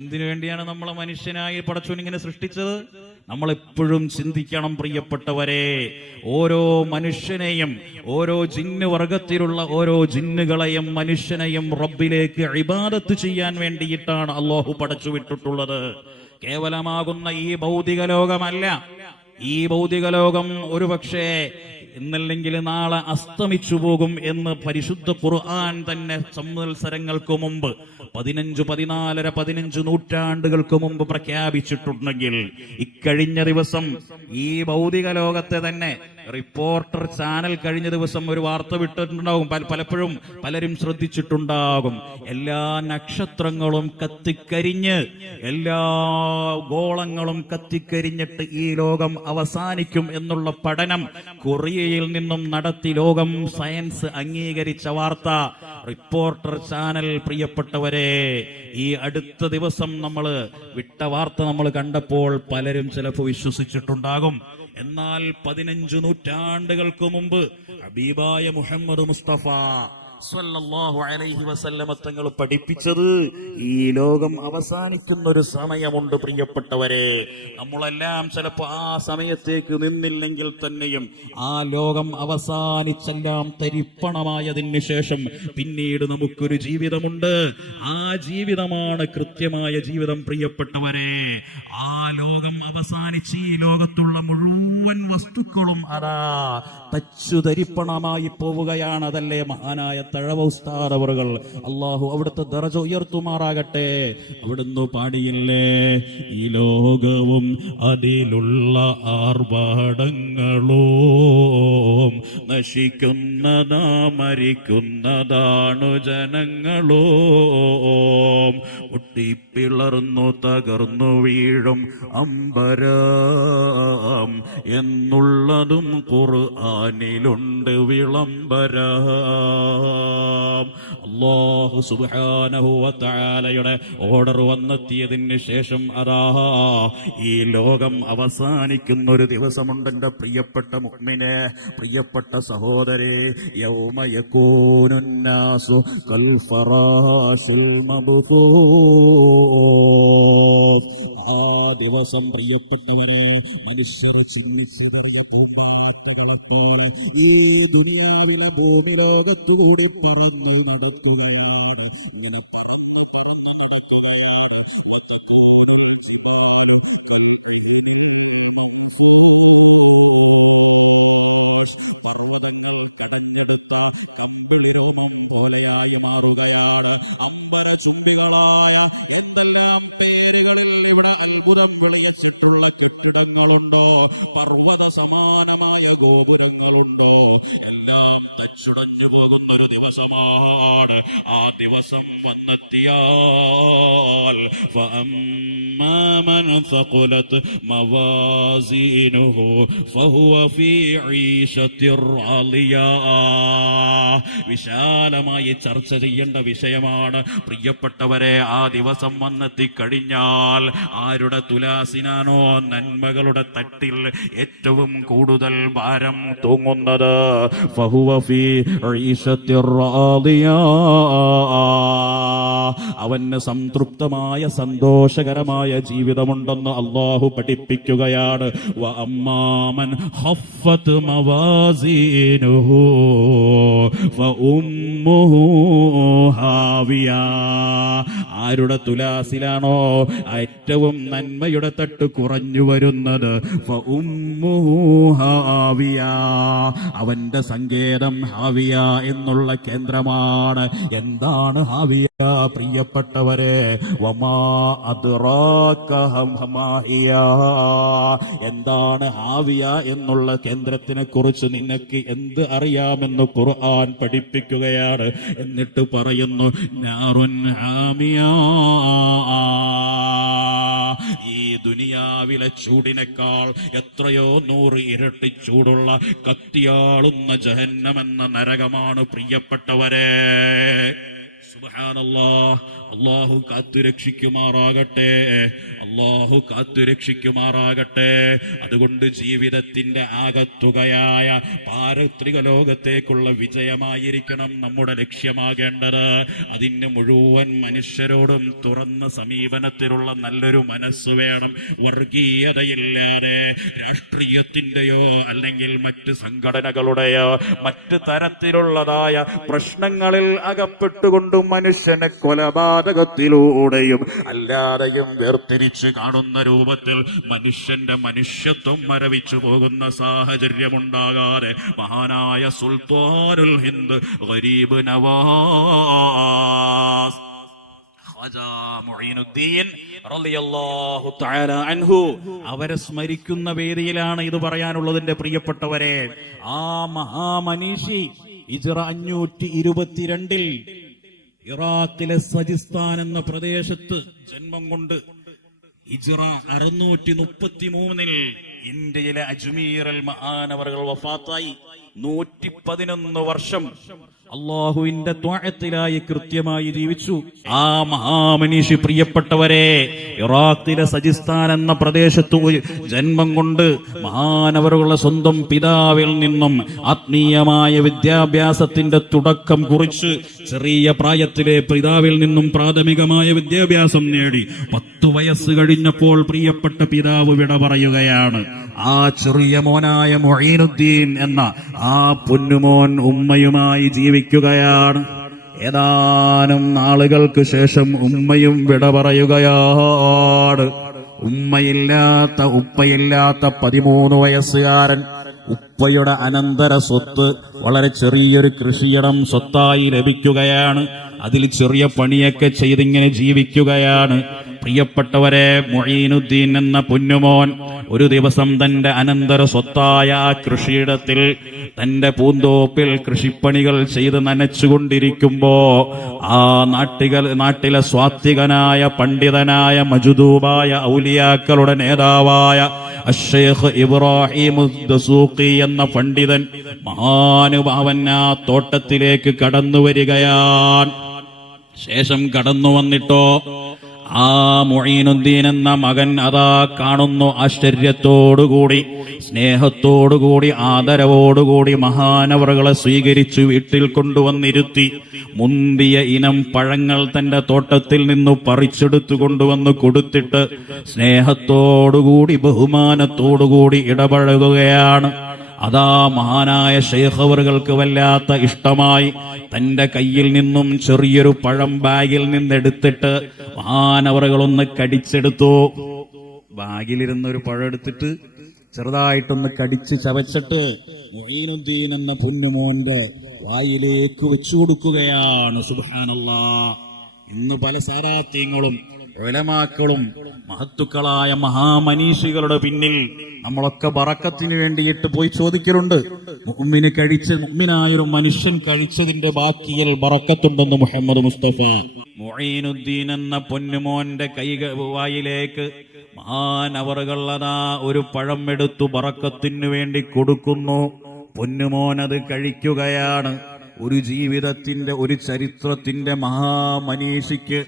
എന്തിനു വേണ്ടിയാണ് നമ്മളെ മനുഷ്യനായി പടച്ചോൻ ഇങ്ങനെ സൃഷ്ടിച്ചത്? നമ്മളെപ്പോഴും ചിന്തിക്കണം പ്രിയപ്പെട്ടവരെ, ഓരോ മനുഷ്യനെയും, ഓരോ ജിന്ന് വർഗത്തിലുള്ള ഓരോ ജിന്നുകളെയും മനുഷ്യനെയും റബ്ബിലേക്ക് ഇബാദത്ത് ചെയ്യാൻ വേണ്ടിയിട്ടാണ് അല്ലാഹു പടച്ചു വിട്ടിട്ടുള്ളത്. കേവലമാകുന്ന ഈ ഭൗതിക ലോകമല്ല. ഈ ഭൗതിക ലോകം ഒരുപക്ഷേ ഇന്നല്ലെങ്കിൽ നാളെ അസ്തമിച്ചു പോകും എന്ന് പരിശുദ്ധ ഖുർആൻ തന്നെ സംവത്സരങ്ങൾക്ക് മുമ്പ് 15 നൂറ്റാണ്ടുകൾക്ക് മുമ്പ് പ്രഖ്യാപിച്ചിട്ടുണ്ടെങ്കിൽ, ഇക്കഴിഞ്ഞ ദിവസം ഈ ഭൗതിക ലോകത്തെ തന്നെ റിപ്പോർട്ടർ ചാനൽ കഴിഞ്ഞ ദിവസം ഒരു വാർത്ത വിട്ടിട്ടുണ്ടാകും, പലപ്പോഴും പലരും ശ്രദ്ധിച്ചിട്ടുണ്ടാകും. എല്ലാ നക്ഷത്രങ്ങളും കത്തിക്കരിഞ്ഞ്, എല്ലാ ഗോളങ്ങളും കത്തിക്കരിഞ്ഞിട്ട് ഈ ലോകം അവസാനിക്കും എന്നുള്ള പഠനം കൊറിയയിൽ നിന്നും നടത്തി ലോകം സയൻസ് അംഗീകരിച്ച വാർത്ത റിപ്പോർട്ടർ ചാനൽ. പ്രിയപ്പെട്ടവരെ, ഈ അടുത്ത ദിവസം നമ്മൾ വിട്ട വാർത്ത നമ്മൾ കണ്ടപ്പോൾ പലരും ചിലപ്പോൾ വിശ്വസിച്ചിട്ടുണ്ടാകും. എന്നാൽ 15 നൂറ്റാണ്ടുകൾക്ക് മുമ്പ് ഹബീബായ മുഹമ്മദ് മുസ്തഫ സ്വല്ലല്ലാഹു അലൈഹി വസല്ലമ തങ്ങൾ പഠിപ്പിച്ചത് ഈ ലോകം അവസാനിക്കുന്ന ഒരു സമയമുണ്ട്. പ്രിയപ്പെട്ടവരെ, നമ്മളെല്ലാം ചിലപ്പോൾ ആ സമയത്തേക്ക് നിന്നില്ലെങ്കിൽ തന്നെയും ആ ലോകം അവസാനിച്ചെല്ലാം തരിപ്പണമായതിനു ശേഷം പിന്നീട് നമുക്കൊരു ജീവിതമുണ്ട്. ആ ജീവിതമാണ് കൃത്യമായ ജീവിതം. പ്രിയപ്പെട്ടവരെ, ആ ലോകം അവസാനിച്ച് ഈ ലോകത്തുള്ള മുഴുവൻ വസ്തുക്കളും അതാ തച്ചുതരിപ്പണമായി പോവുകയാണ്. അതല്ലേ മഹാനായ തഴവ ഉസ്താദ് അവറുകൾ, അള്ളാഹു അവിടുത്തെ ദറജ ഉയർത്തുമാറാകട്ടെ, അവിടുന്ന് പാടിയില്ലേ, ഈ ലോകവും അതിലുള്ള ആർഭാടങ്ങളും നശിക്കുന്നതാ മരിക്കുന്നതാണു ജനങ്ങളും, പൊട്ടിപ്പിളർന്നു തകർന്നു വീഴും അമ്പരം എന്നുള്ളതും ഖുർആനിലുണ്ട് വിളംബരം. അല്ലാഹു സുബ്ഹാനഹു വ തആലയുടെ ഓർഡർ വന്നെത്തിയതിന് ശേഷം അതാ ഈ ലോകം അവസാനിക്കുന്ന ഒരു ദിവസമുണ്ട്. എൻ്റെ പ്രിയപ്പെട്ട മുഅ്മിനേ, പ്രിയപ്പെട്ട സഹോദരേ, യൗമ യകൂനുൻ നാസു കൽ ഫറാശിൽ മബ്ഥൂസ്. ആ ദിവസം പ്രിയപ്പെട്ടവരെ, മനുഷ്യർ ചിന്നിച്ചിതറിയ പൂമ്പാറ്റകളെ പോലെ ഈ ദുനിയാവിലെ ഭൂമി ലോകത്തുകൂടി പറന്ന് നടക്കുകയാണ്. ഇങ്ങനെ പറന്ന് നടക്കുകയാണ്. വതകൂനുൽ ജിബാലു കൽ ഇഹ്നിൽ മൻഫൂഷ്. പർവ്വതങ്ങൾ കടഞ്ഞെടുത്ത കമ്പിളി രോമം പോലെയായി മാറുകയാണ്. അമ്പര ചുംബികളായ എന്തെല്ലാം പേരുകളിൽ ഇവിടെ അത്ഭുതം വിളിച്ചിട്ടുള്ള കെട്ടിടങ്ങളുണ്ടോ, പർവ്വത സമാനമായ ഗോപുരങ്ങളുണ്ടോ, എല്ലാം തച്ചുടഞ്ഞു പോകുന്നൊരു ദിവസമാണ്. ആ ദിവസം വന്നെത്തിയാൽ ഫഅമ്മാ മൻ ثقلت موازينه فهو في عيشة راضية. വിശാലമായി ചർച്ച ചെയ്യേണ്ട വിഷയമാണ് പ്രിയപ്പെട്ടവരെ. ആ ദിവസം വന്നെത്തിക്കഴിഞ്ഞാൽ ആരുടെ തുലാസിനാണോ നന്മകളുടെ തട്ടിൽ ഏറ്റവും കൂടുതൽ ഭാരം തൂങ്ങുന്നത്, ഫഹുവ ഫീ ഈശത്തിർ റാദിയ, അവന് സംതൃപ്തമായ സന്തോഷകരമായ ജീവിതമുണ്ടെന്ന് അല്ലാഹു പഠിപ്പിക്കുകയാണ്. വ അമ്മാമൻ ഖഫ്ഫത് മവാസീനുഹു ഫഉമ്മുഹു ഹാവിയ. ആരുടെ തുലാസിലാണോ ഏറ്റവും നന്മയുടെ തട്ട് കുറഞ്ഞു വരുന്നത്, ഫഉമ്മുഹു ഹാവിയ, അവന്റെ സങ്കേതം ഹാവിയ എന്നുള്ള കേന്ദ്രമാണ്. എന്താണ് ഹാവിയ പ്രിയപ്പെട്ടവരെ? വമാ അദ്റാക മാ ഹിയ. എന്താണ് ഹാവിയ എന്നുള്ള കേന്ദ്രത്തിനെ കുറിച്ച് നിനക്ക് എന്ത് അറിയാമെന്ന് ഖുർആൻ പഠിപ്പിക്കുകയാണ്. എന്നിട്ട് പറയുന്നു, നാറുൻ ഹാമിയ, ഈ ദുനിയാവിലെ ചൂടിനേക്കാൾ എത്രയോ 100 ഇരട്ടി ചൂടുള്ള കത്തിയാളുന്ന ജഹന്നം എന്ന നരകമാണ് പ്രിയപ്പെട്ടവരെ. സുബ്ഹാനല്ലാഹ്. അല്ലാഹു കാത്തുരക്ഷിക്കുമാറാകട്ടെ, അല്ലാഹു കാത്തുരക്ഷിക്കുമാറാകട്ടെ. അതുകൊണ്ട് ജീവിതത്തിന്റെ ആകത്തുകയായ പാരത്രിക ലോകത്തേക്കുള്ള വിജയമായിരിക്കണം നമ്മുടെ ലക്ഷ്യമാകേണ്ടത്. അതിന് മുഴുവൻ മനുഷ്യരോടും തുറന്ന സമീപനത്തിലുള്ള നല്ലൊരു മനസ്സ് വേണം. വർഗീയതയില്ലാതെ രാഷ്ട്രീയത്തിൻ്റെയോ അല്ലെങ്കിൽ മറ്റ് സംഘടനകളുടെയോ മറ്റ് തരത്തിലുള്ളതായ പ്രശ്നങ്ങളിൽ അകപ്പെട്ടുകൊണ്ടും മനുഷ്യനെ കൊലപാതകത്തിലൂടെയും അല്ലാതെയും വേർതിരിച്ച് കാണുന്ന രൂപത്തിൽ മനുഷ്യന്റെ മനുഷ്യത്വം മരവിച്ചു പോകുന്ന സാഹചര്യമുണ്ടാകാതെ മഹാനായ സുൽത്താനുൽ ഹിന്ദ് ഗരീബ് നവാസ് ഖാജാ മുഈനുദ്ദീൻ റളിയല്ലാഹു തആല അൻഹു അവരെ സ്മരിക്കുന്ന വേദിയിലാണ് ഇത് പറയാനുള്ളതിന്റെ പ്രിയപ്പെട്ടവരെ. ആ മഹാമനീഷി ഹിജ്റ 522 ഇറാഖിലെ സജിസ്ഥാൻ എന്ന പ്രദേശത്ത് ജന്മം കൊണ്ട് ഹിജ്റ 633 ഇന്ത്യയിലെ അജ്മീറിൽ മഹാനവറുകൾ വഫാത്തായി. 111 വർഷം അള്ളാഹുവിന്റെ ത്വഅത്തിലായി കൃത്യമായി ജീവിച്ചു ആ മഹാമനീഷി. പ്രിയപ്പെട്ടവരെ, ഇറാഖിലെ സജിസ്ഥാൻ എന്ന പ്രദേശത്ത് ജന്മം കൊണ്ട് മഹാനവറുകളുടെ സ്വന്തം പിതാവിൽ നിന്നും ആത്മീയമായ വിദ്യാഭ്യാസത്തിന്റെ തുടക്കം കുറിച്ച് ചെറിയ പ്രായത്തിലെ പിതാവിൽ നിന്നും പ്രാഥമികമായ വിദ്യാഭ്യാസം നേടി 10 വയസ്സ് കഴിഞ്ഞപ്പോൾ പ്രിയപ്പെട്ട പിതാവ് വിട പറയുകയാണ്. ആ ചെറിയ മോനായ മുഈനുദ്ദീൻ എന്ന ആ പൊന്നുമോൻ ഉമ്മയുമായി ജീവിക്കുകയാണ്. ഏതാനും നാളുകൾക്ക് ശേഷം ഉമ്മയും വിട പറയുകയാണ്. ഉമ്മയില്ലാത്ത ഉപ്പയില്ലാത്ത 13 വയസ്സുകാരൻ ഉപ്പയുടെ അനന്തര സ്വത്ത് വളരെ ചെറിയൊരു കൃഷിയിടം സ്വത്തായി ലഭിക്കുകയാണ്. അതിൽ ചെറിയ പണിയൊക്കെ ചെയ്തിങ്ങനെ ജീവിക്കുകയാണ്. പ്രിയപ്പെട്ടവരെ, മുഈനുദ്ദീൻ എന്ന പൊന്നുമോൻ ഒരു ദിവസം തന്റെ അനന്തര സ്വത്തായ ആ കൃഷിയിടത്തിൽ തന്റെ പൂന്തോപ്പിൽ കൃഷിപ്പണികൾ ചെയ്ത് നനച്ചുകൊണ്ടിരിക്കുമ്പോ ആ നാട്ടിലെ സ്വാത്വികനായ പണ്ഡിതനായ മജ്ദൂബായ ഔലിയാക്കളുടെ നേതാവായ അശ്ശൈഖ് ഇബ്രാഹിം ദസൂഖി എന്ന പണ്ഡിതൻ മഹാനുഭാവൻ ആ തോട്ടത്തിലേക്ക് കടന്നു വരികയാണ്. ശേഷം കടന്നു വന്നിട്ടോ ആ മുഈനുദ്ദീൻ എന്ന മകൻ അതാ കാണുന്നു. ആശ്ചര്യത്തോടുകൂടി, സ്നേഹത്തോടുകൂടി, ആദരവോടുകൂടി മഹാനവറുകളെ സ്വീകരിച്ചു വീട്ടിൽ കൊണ്ടുവന്നിരുത്തി. മുന്തിയ ഇനം പഴങ്ങൾ തന്റെ തോട്ടത്തിൽ നിന്ന് പറിച്ചെടുത്തു കൊണ്ടുവന്ന് കൊടുത്തിട്ട് സ്നേഹത്തോടുകൂടി ബഹുമാനത്തോടുകൂടി ഇടപഴകുകയാണ്. അതാ മഹാനായ ശൈഖ് അവറുകൾക്ക് വല്ലാത്ത ഇഷ്ടമായി. തന്റെ കയ്യിൽ നിന്നും ചെറിയൊരു പഴം ബാഗിൽ നിന്നെടുത്തിട്ട് മഹാനവറുകളൊന്ന് കടിച്ചെടുത്തു. ബാഗിലിരുന്നൊരു പഴം എടുത്തിട്ട് ചെറുതായിട്ടൊന്ന് കടിച്ച് ചവച്ചിട്ട് മുഈനുദ്ദീൻ എന്ന പൊന്നുമോന്റെ വായിലേക്ക് വെച്ചു കൊടുക്കുകയാണ്. സുബ്ഹാനല്ലാഹ്. ഇന്ന് പല സാറാത്യങ്ങളും ഉലമാക്കളും മഹത്തുക്കളായ മഹാമനീഷികളുടെ പിന്നിൽ നമ്മളൊക്കെ ബറക്കത്തിന് വേണ്ടിയിട്ട് പോയി ചോദിക്കലുണ്ട്. മുഅ്മിനായൊരു മനുഷ്യൻ കഴിച്ചതിന്റെ ബാക്കിയിൽ ബറക്കത്തുണ്ടെന്ന് മുഹമ്മദ് മുസ്തഫ. മുഈനുദ്ദീൻ എന്ന പൊന്നുമോന്റെ വായിലേക്ക് മഹാനവറുകൾ അതാ ഒരു പഴം എടുത്തു ബറക്കത്തിനു വേണ്ടി കൊടുക്കുന്നു. പൊന്നുമോൻ അത് കഴിക്കുകയാണ്. ഒരു ജീവിതത്തിന്റെ, ഒരു ചരിത്രത്തിന്റെ മഹാമനീഷിക്ക്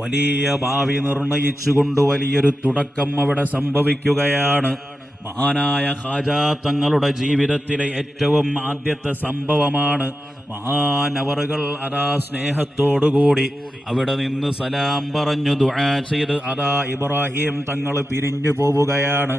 വലിയ ഭാവി നിർണയിച്ചുകൊണ്ട് വലിയൊരു തുടക്കം അവിടെ സംഭവിക്കുകയാണ്. മഹാനായ ഖാജാ തങ്ങളുടെ ജീവിതത്തിലെ ഏറ്റവും ആദ്യത്തെ സംഭവമാണ്. മഹാനവറുകൾ അതാ സ്നേഹത്തോടുകൂടി അവിടെ നിന്ന് സലാം പറഞ്ഞു ദുആ ചെയ്ത് അതാ ഇബ്രാഹിം തങ്ങൾ പിരിഞ്ഞു പോവുകയാണ്.